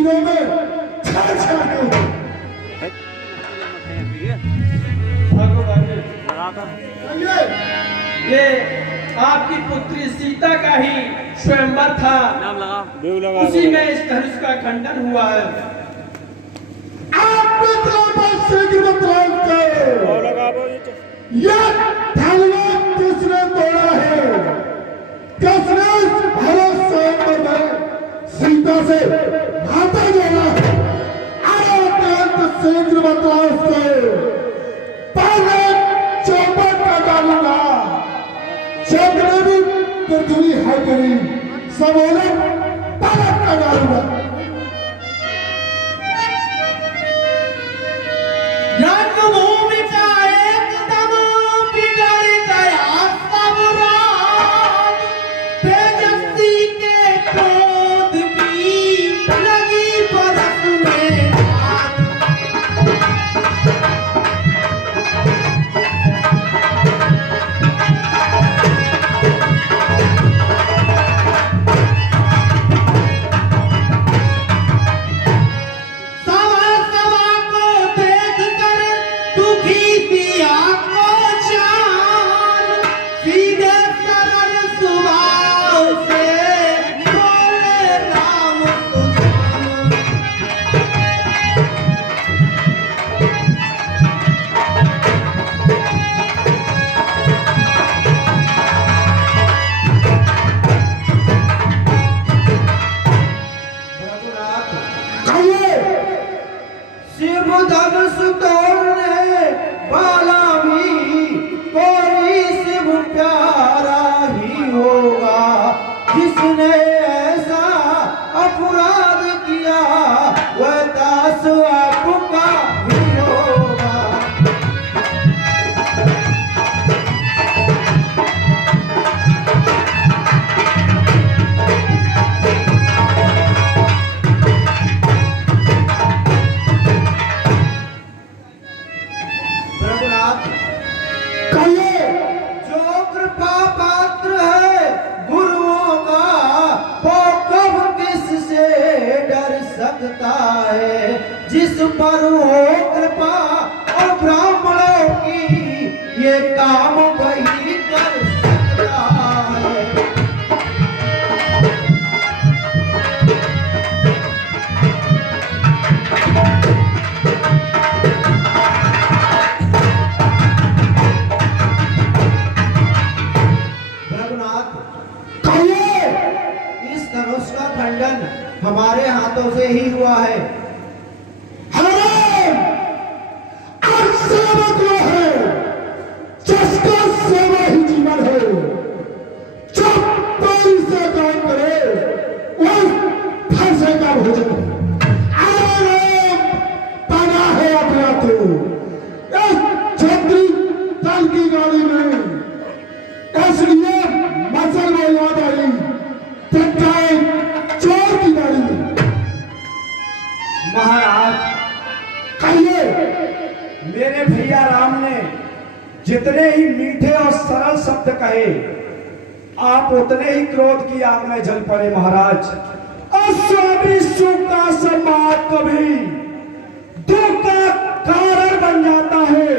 तीरों में छा छा के ये आपकी पुत्री सीता का ही स्वयंवर था। उसी में इस धनुष का खंडन हुआ है। आप शीघ्र यह धनवान किसने तोड़ा है? किसने इस भरत स्वयंवर में सीता से नाता जोड़ा है? अत्यंत शीघ्र बतलाओ उसको। पहले चौपट का डालूंगा, जितने भी पृथ्वी है करी सब उलट पलट का डालूंगा। रंगभूमि का एकदम बिगड़ गया सब राज, तेजस्वी के क्रोध की लगी बरस में आग। जिसने ऐसा अपराध किया वह दास आपका ही होगा। रघुनाथ कहिए जो कृपा पात्र है गुरुओं का वो कब किससे डर सकता है? जिस पर हो कृपा और ब्राह्मणों की ये काम वही कर सकता है। इस धनुष का खंडन हमारे हाथों से ही हुआ है। सेवक है जिसका सेवा ही जीवन है। जो पैर से काम करे वह फंसे का भोजन है। बना है अपना तो छत्री दल की गाड़ी में इसलिए मसल में याद आई चोर की गाड़ी में। महाराज कहिए मेरे भैया राम ने जितने ही मीठे और सरल शब्द कहे आप उतने ही क्रोध की आग में जल पड़े। महाराज अस्वामी सुख का सम्मान कभी दुख का कारण बन जाता है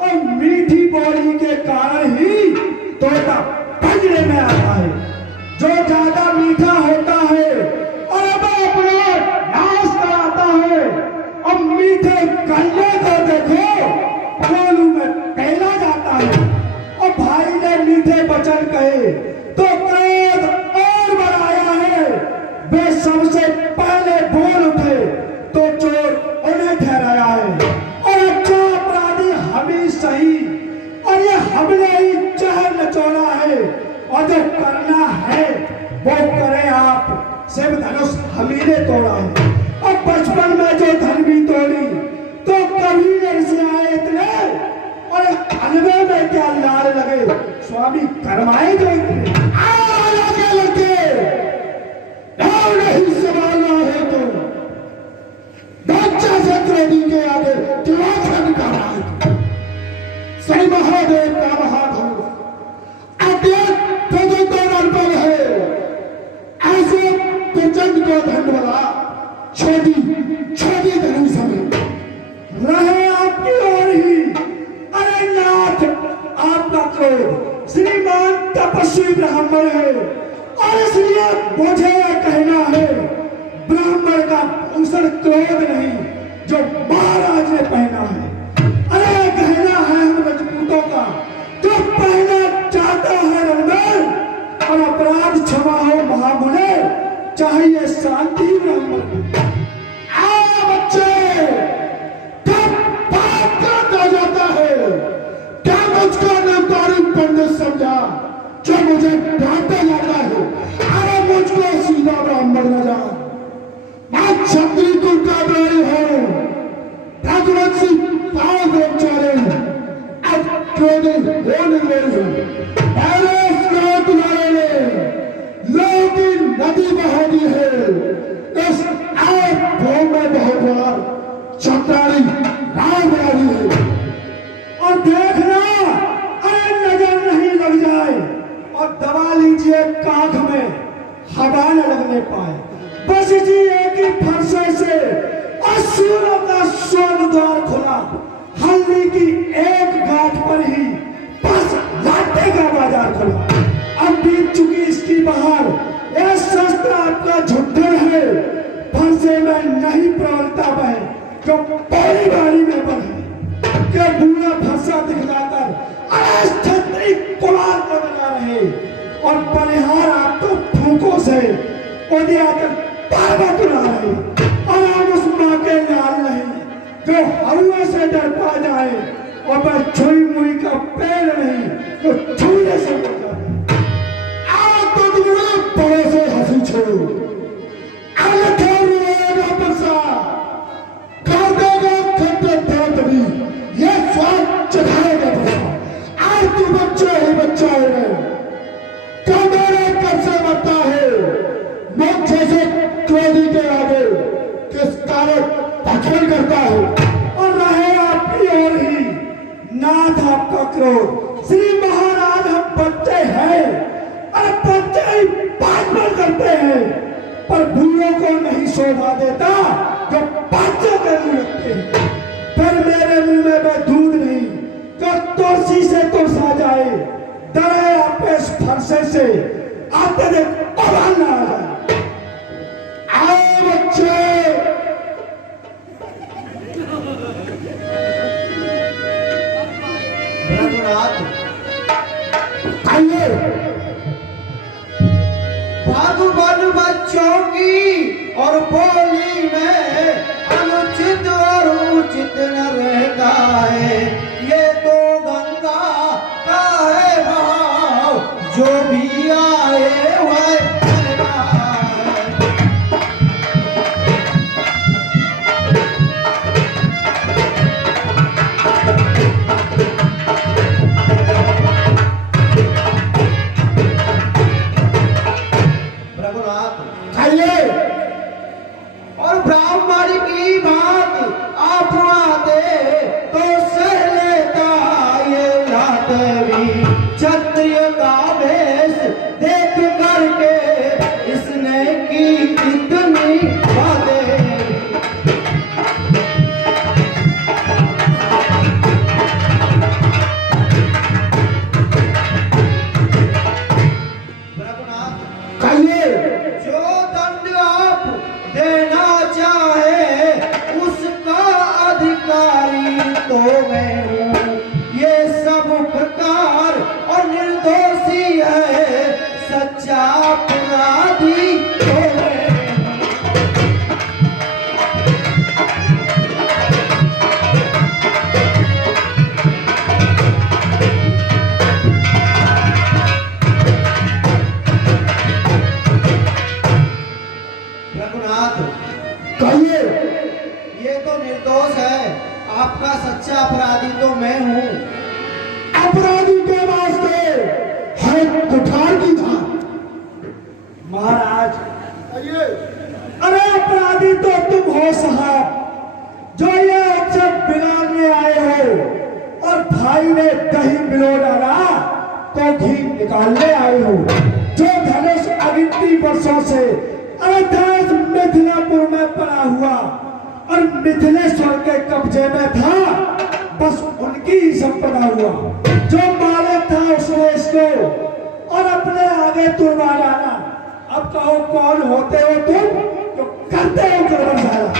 और मीठी बोली के कारण ही तोता पंजरे में आता है। जो ज्यादा मीठा होता है और अब अपना नाश कराता है और मीठे गन्ने को देखो कोलू में पहला जाता है। और भाई ने मीठे वचन कहे तो क्रोध और बढ़ाया है। वे सबसे पहले बोल उठे तो चोर उन्हें ठहराया है और अच्छा अपराधी हम ही सही और ये हमने ही जहर नचोड़ा है और जो करना है वो करें आप। सिर्फ धनुष हम ही ने तोड़ा है और बचपन में जो धन भी तोड़ी तो कभी नहीं से आए इतने और हलवे में क्या लाल लगे स्वामी करवाए जो इतने लगे नहीं संभालना है तो बच्चा से क्रोधी के आगे दिमाग निकाला है। सही महादेव का महाधनुष अत्यंत है। ऐसे प्रचंड को धन वाला छोटी छोटी धनुष में रहे आपकी ओर ही। अरे नाथ, आपका क्रोध श्रीमान तपस्वी ब्राह्मण है और इसलिए मुझे यह कहना है, ब्राह्मण का भूषण क्रोध नहीं जो महाराज ने पहना है। अरे कहना है हम राजपूतों का, जो पहना चाहता है रणबीर और अपराध क्षमा हो महामुने, चाहिए शांति ब्राह्मण की। आओ बच्चे, कब बात करता जाता है, क्या मुझको नौकरी पंडित समझा जो मुझे डांटा जाता है? अरे मुझको सीधा ब्राह्मण न जा, मैं क्षत्रिय कुल का ब्राह्मण हूँ, रघुवंशी पांव ब्रह्मचारी, अब क्रोधित हो निकले हूँ। पहले इस क्रोध वाले ने लोगों की नदी बहा दी है, इस आप भूमि में बहुत बार चट्टानी राह बना दी है। और देखना, अरे नजर नहीं लग जाए और दबा लीजिए कांख में, हवा न लगने पाए। बस जी एक ही फरसे से असुरों का स्वर्ग द्वार खुला, हल्दी की एक गांठ पर ही बस लाटे का बाजार खुला। अब बीत चुकी इसकी बहार, यह शस्त्र आपका झुट्ठन है, फरसे में नहीं प्रवलता बहे जो पौड़ी बारी में बहे के बूढ़ा फरसा दिखलाकर क्षत्रिय कुमार को बना रहे और बलिहार आप तो फूकों से ओदियाकर पर्वत उड़ा रहे। और आप उस माँ के लाल नहीं जो हरुए से डर पा जाए और बस छुई मुई का पेड़ नहीं तो छुए से बचा जाए। आप तो तुम्हें बड़े से हंसी छोड़ो, अन्यथा रोएगा परसा, कर देगा खट्टे दर्द भी, ये स्वाद चढ़ाएगा परसा। आज तू बच्चा ही बच्चा है, कल मेरे कब से मरता है, मुझ जैसे क्रोधी के आगे किस कारण भक्षण करता है। और रहे आपकी ओर ही नाथ आपका क्रोध, श्री महाराज हम बच्चे हैं, अरे बच्चे ही बात करते हैं, पर बूढ़ों को नहीं शोभा देता जो बच्चों के मुंह लगते हैं। फिर मेरे मुंह में वह दूध नहीं जो तोसी से तोसा जाए, डरे आप इस फरसे से आते देख और ना आ जाए। आओ बच्चे, रघुनाथ, आइए। भागुवन बच्चों की और बोली में अनुचित और उचित न रहता है, ये तो गंगा का है भाव, जो भी आए वह करता है। रघुनाथ, आइए। और ब्राह्मण की बात आप आते तो सह लेता, ये लाते भी क्षत्रिय का वेश देख करके इसने की इतनी बातें। रघुनाथ, आइए। जो दंड आप देना चाहे उसका अधिकारी तो मैं हूँ, ये सब प्रकार और निर्दोषी है, सच्चा अपराधी तो मैं हूँ। रघुनाथ, कहिए। ये तो निर्दोष है, आपका सच्चा अपराधी तो मैं हूँ। अपराधी के वास्ते है कुठार की धार। महाराज, आइए। अरे अपराधी तो तुम हो साहब, जो ये अक्षर बिगाड़ने आए हो और भाई ने दही बिलो डाला तो घी निकालने आए हो, जो धनुष अगिनती वर्षों से अरे देश मिथिलापुर में पड़ा हुआ और मिथिलेश्वर के कब्जे में था, बस उनकी ही संपदा हुआ। जो मालिक था उसने इसको और अपने आगे तुड़वा डाला। अब कहो कौन होते हो तुम जो करते हो गड़बड़ सारा?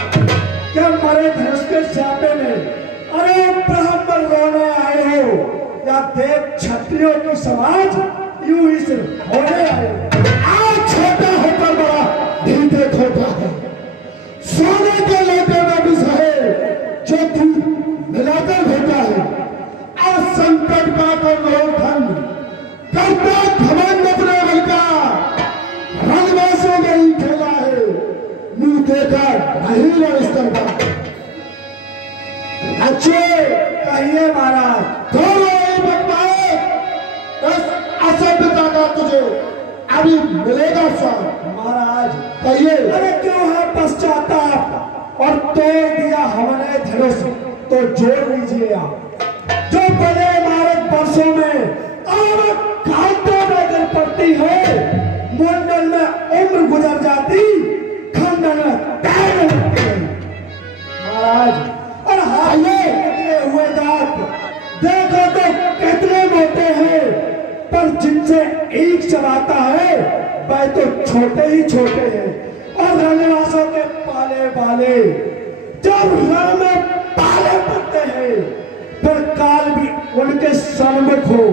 क्या मरे धनुष के छापे में अरे ब्राह्मण रोने आए हो या देव क्षत्रियों की समाज यूं ही सिर्फ होने आए हो? आज छोटा होकर बड़ा ढीठे खोटा है, सोने के लोटे में भी सहे जो तू मिलाकर होता है। आज संकट का कर लो धन करता घमंड अपने बल का, रंगवासों में ही खेला है मुंह देकर नहीं लड़स्तर का। अच्छे कहिए महाराज। दोनों ही बकवाए, इस असभ्यता का तुझे अभी मिलेगा स्वाद। महाराज कहिए। अरे क्यों है पश्चाताप और तोड़ दिया हमने धनुष तो जोड़ लीजिए आप। जो बड़े भारत वर्षों में और घाटों में गिर पड़ती है, मुंडन में उम्र गुजर जाती, खंडन में पैर लगते हैं। महाराज और हाये निकले हुए दांत देखो तो कितने मोटे हैं, पर जिनसे एक चबाता है वह तो छोटे ही छोटे हैं। और रणवासों के पाले बाले जब रण में पाले पड़ते हैं, फिर काल भी उनके सन्मुख हो,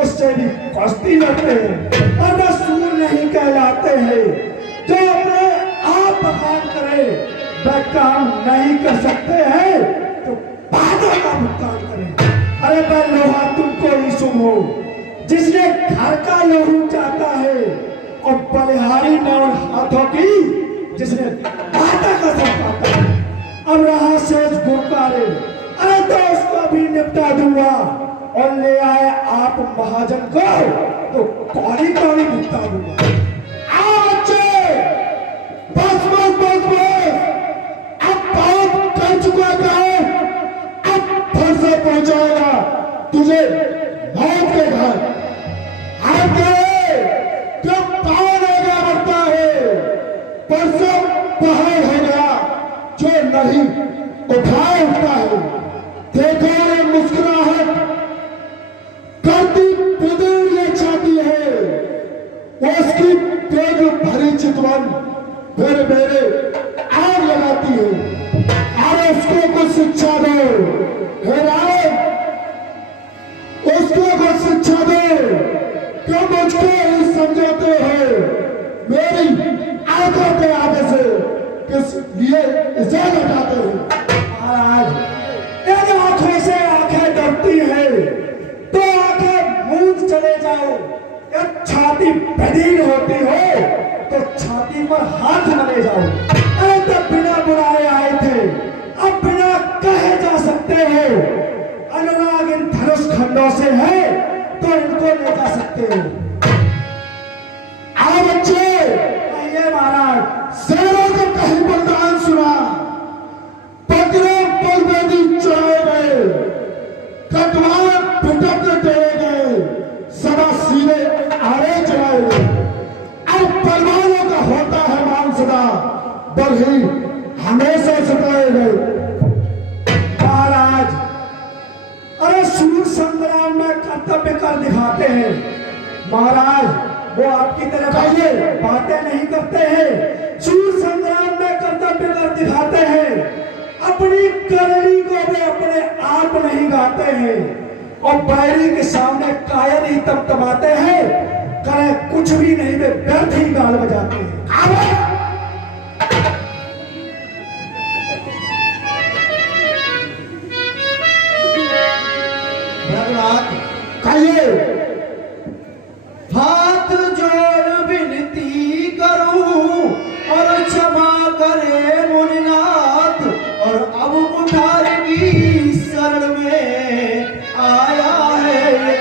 उससे भी कुश्ती लड़ते हैं और वह सूर नहीं कहलाते हैं। जो अपने आप बखान करे वह काम नहीं कर सकते हैं, तो बादों का भुगतान करें। अरे वह लोहा तुमको ही शुभ हो जिसने घर का लहू चाहता है, और बलिहारी न उन हाथों की जिसने माता का सब पाता है। अब रहा शेष गुरकारे, अरे तो उसको भी निपटा दूंगा और ले आए आप महाजन को तो कौड़ी कौड़ी भुगता दूंगा। बस बस बस बस, अब बहुत कर चुका है, अब फिर से पहुंचाएगा तुझे मौत के घर। हम गए जब पावन आगे बढ़ता है, परसों पहाड़ हो गया जो नहीं उठाए उठता है। देखो ये मुस्कुराहट करती पुदीर ये चाहती है, उसकी तेज भरी चितवन फिर मेरे आग लगाती है। अरे उसको कुछ शिक्षा दो, हे राम, उसको कुछ शिक्षा दो। क्यों मुझको ही समझाते हो मेरी आंखों के आगे से किस लिए इसे हटाते हो? महाराज इन आंखों से आंखें डरती है तो आंखें मूंद चले जाओ। या छाती बदीन होती हो तो छाती पर हाथ न ले जाओ। अरे तो बिना बुलाए आए थे, अब बिना कहे जा सकते हो। अनुराग इन धनुष खंडों से है तो इनको ले जा सकते हो। आओ बच्चे, कहिए महाराज। शेरों को कहीं बलिदान सुना, पकड़े पल बेदी चढ़ाए गए, कटवाए पिटक टेढ़े गए, सदा सीने आड़े चढ़ाए गए। अब परमाणु का होता है मान सदा, बल ही हमेशा सताए गए। महाराज अरे सूर संग्राम में कर्तव्य कर दिखाते हैं। महाराज वो आपकी तरह बातें नहीं करते हैं, सूर संग्राम में कर्तव्य कर दिखाते हैं। अपनी करनी को वे अपने आप नहीं गाते हैं और बैरी के सामने कायर ही तमतमाते हैं। करें कुछ भी नहीं, वे व्यर्थ ही गाल बजाते हैं। कहिए। हाथ जोड़ विनती करूं और क्षमा करे मुनिनाथ, और अब कुठार की शरण में आया है।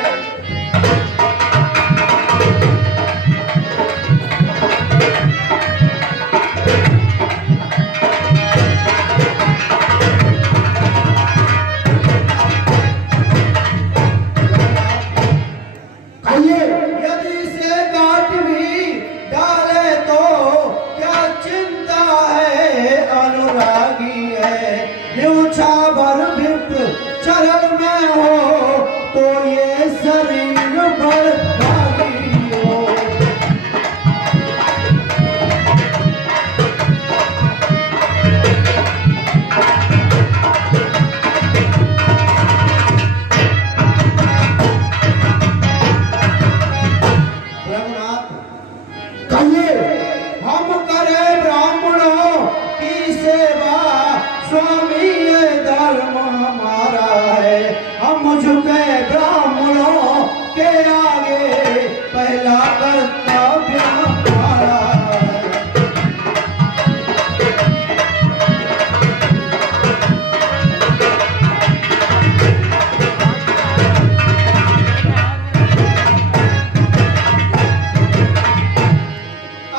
स्वामी ये धर्म हमारा है, हम झुके ब्राह्मणों के आगे, पहला कर्तव्य हमारा है।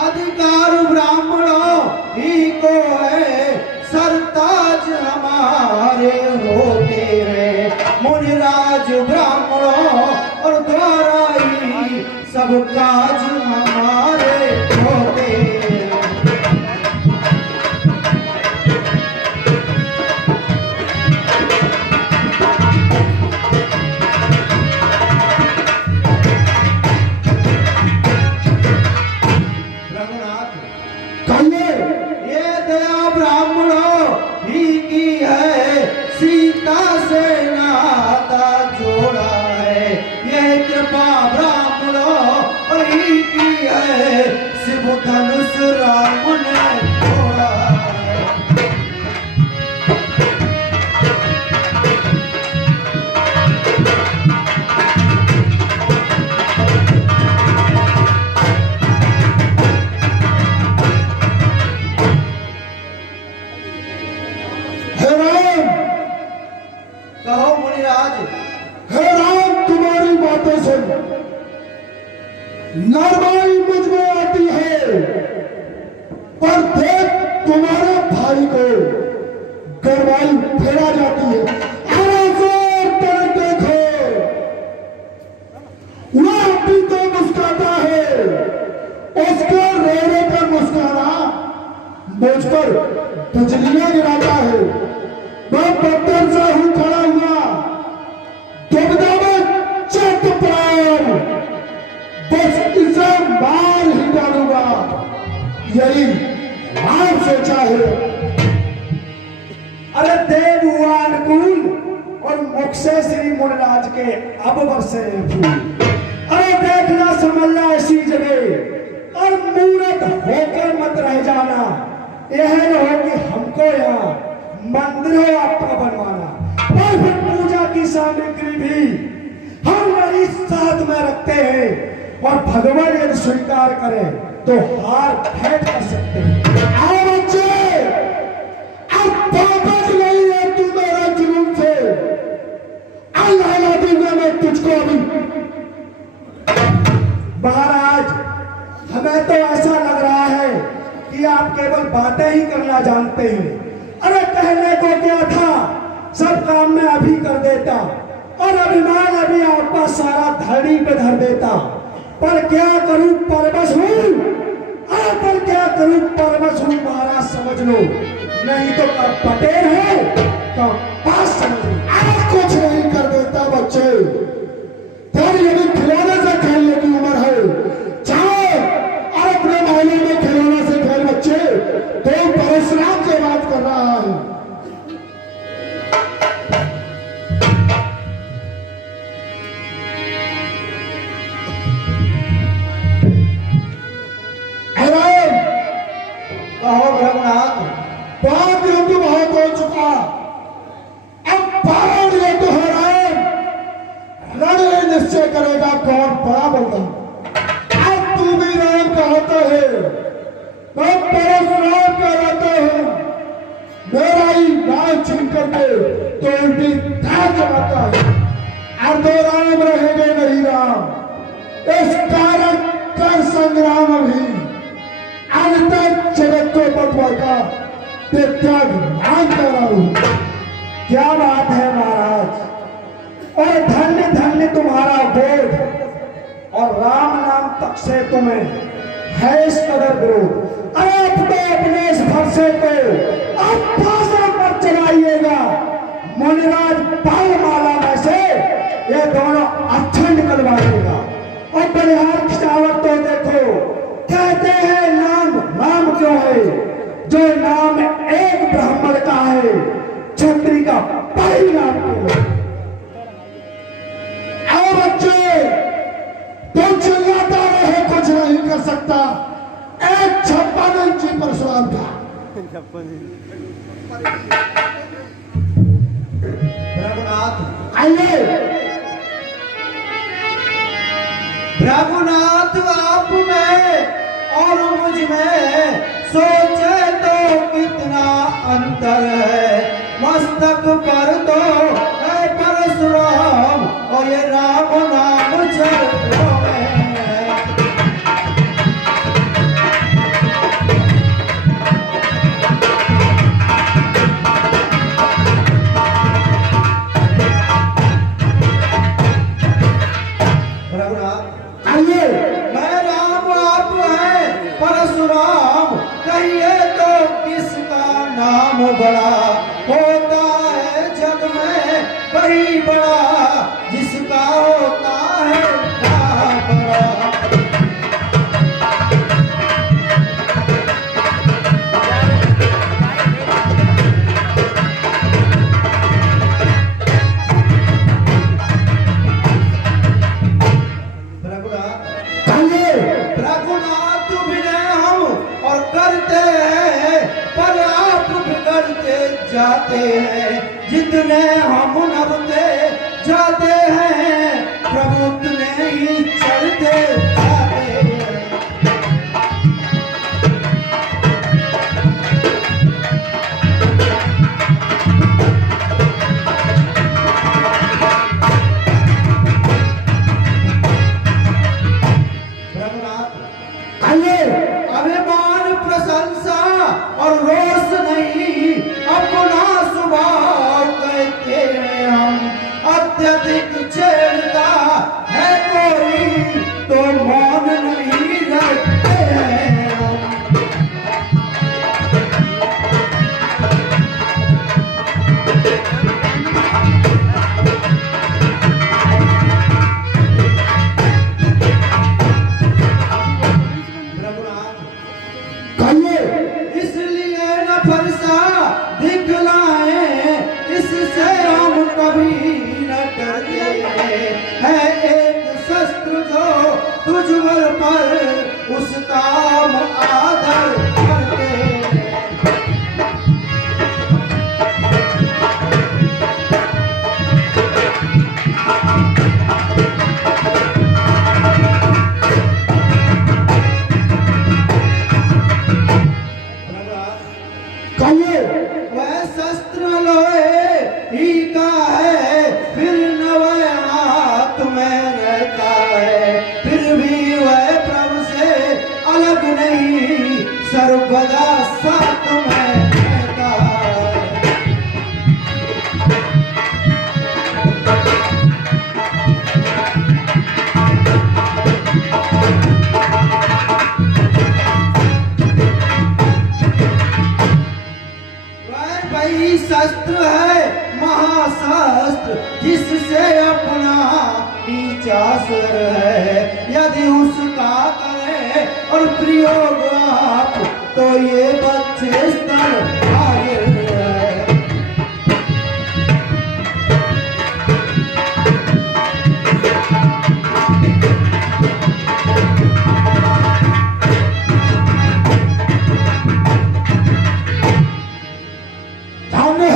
अधिकार ब्राह्मणों ही को है, सरताज हमारे होते हैं। मुनिराज ब्राह्मणों और द्वारा ही सब काज हमारे होते हैं। रघुनाथ, कहिए ये दया ब्राह्मणों ही की है, सीता से नाता जोड़ा है। ये कृपा ब्राह्मणों और ही की है, शिव धनुष राम ने जोड़ा है। हे राम, कहो मुनिराज, हे राम, तुम्हारी बातें सुन नरमाई मुझ में आती है, पर देख तुम्हारे भाई को गरमाई फेरा जाती है। अरे जोर पर देखो, वह भी तो मुस्कुराता है, उसके रोने पर मुस्कुराना मुझ पर बिजलियां गिराता है। मैं पत्थर से हूं खड़ा हुआ, दुविधा में चट प्राण, बस इसे मार ही डालूंगा, यही मार सोचा है। अरे देव हुआ अनुकूल और मुख से श्री मुनिराज के अब बरसे फूल। अरे देखना समझना ऐसी जगह और मूर्त होकर मत रह जाना, यह न हो कि हमको यहाँ मंदिर हो आपका बनवाना। और फिर पूजा की सामग्री भी हम वही साथ में रखते हैं, और भगवान यदि स्वीकार करें तो हार भेंट कर सकते हैं। आओ बच्चे, अब वापस नहीं है तू मेरा जुनून से, अल्लाह ला दूंगा मैं तुझको अभी। महाराज, हमें तो ऐसा लग रहा है कि आप केवल बातें ही करना जानते हैं। अरे कहने को क्या था, सब काम मैं अभी कर देता, और अभिमान अभी आपका सारा धरनी पे धर देता, पर क्या करूं परवश हूं। अरे पर क्या करूं परवश हूं महाराज, समझ लो, नहीं तो पटेर है तो पास समझ लो। अरे कुछ नहीं कर देता बच्चे, तेरी यदि खिलौने से खेलने की उम्र है, जाओ और अपने मोहल्ले में खिलौने से खेल बच्चे। तो परशुराम से बात कर रहा है। अरे कहो रघुनाथ, बात युद्ध बहुत हो चुका, अब बारण युद्ध हो रहा है। रण निश्चय करेगा कौन बड़ा होगा। अब तू भी राम कहते है, मैं परशुराम कहते हूं। मेरा ही नाम छीन करके तो उल्टी धार चलाता है, और दो राम रहेंगे नहीं राम। इस कारण कर संग्राम अभी अंत तक जगत को बंटवाएगा, त्याग मांग कर रहा हूं। क्या बात है महाराज, और धन्य धन्य तुम्हारा बोध, और राम नाम तक से तुम्हें है इस कदर विरोध। अरे अब तो अपने इस भरसे को अब फांसों पर चलाइएगा। मुनिराज पालमाला में से ये दोनों अच्छा निकलवाइएगा। और बलिहार खिंचावट तो देखो, कहते हैं नाम क्यों है, जो नाम एक ब्राह्मण का है, क्षत्रिय का पहली नाम क्यों है। आओ बच्चे, तुम चिल्लाता रहे, कुछ नहीं कर सकता। एक 56 इंची परशुराम था। आइए रघुनाथ आप में और मुझ में सोचे तो कितना अंतर है। मस्तक पर तो है परशुराम और ये राम नाम चरणों में है। रघुनाथ आइए मैं राम आप है परशुराम, कहिए तो किसका नाम बड़ा होता है जग में वही बड़ा, जिसका होता है नाम बड़ा। रघुनाथ आइए रघुनाथ विनय हम और करते हैं, पर आप बिगड़ते जाते हैं। जितने हम नभते जाते हैं, प्रभु उतने ही चलते जाते हैं। रघुनाथ आइए अभिमान प्रशंसा और रोष नहीं, अपना स्वभाव कहते हैं हम। अत्यधिक छेड़ता है कोई तो मौन नहीं रखते हैं हम। रघुनाथ आइए इसलिए न फरसा दिखलाए, इससे हम कभी न डरते है। एक शस्त्र जो तुझवर पर उसका हम आदर करते हैं। आइए वह शस्त्र लोहे ही का है, फिर न वह हाथ में रहता है। फिर भी वह प्रभु से अलग नहीं, सर्वदा साथ में रहता है। वह वही शस्त्र है महाशस्त्र, जिससे अपना नीचा स्वर है। यदि उसका करे और प्रयोग आप, तो ये बच्चे स्तर आगे है। सामने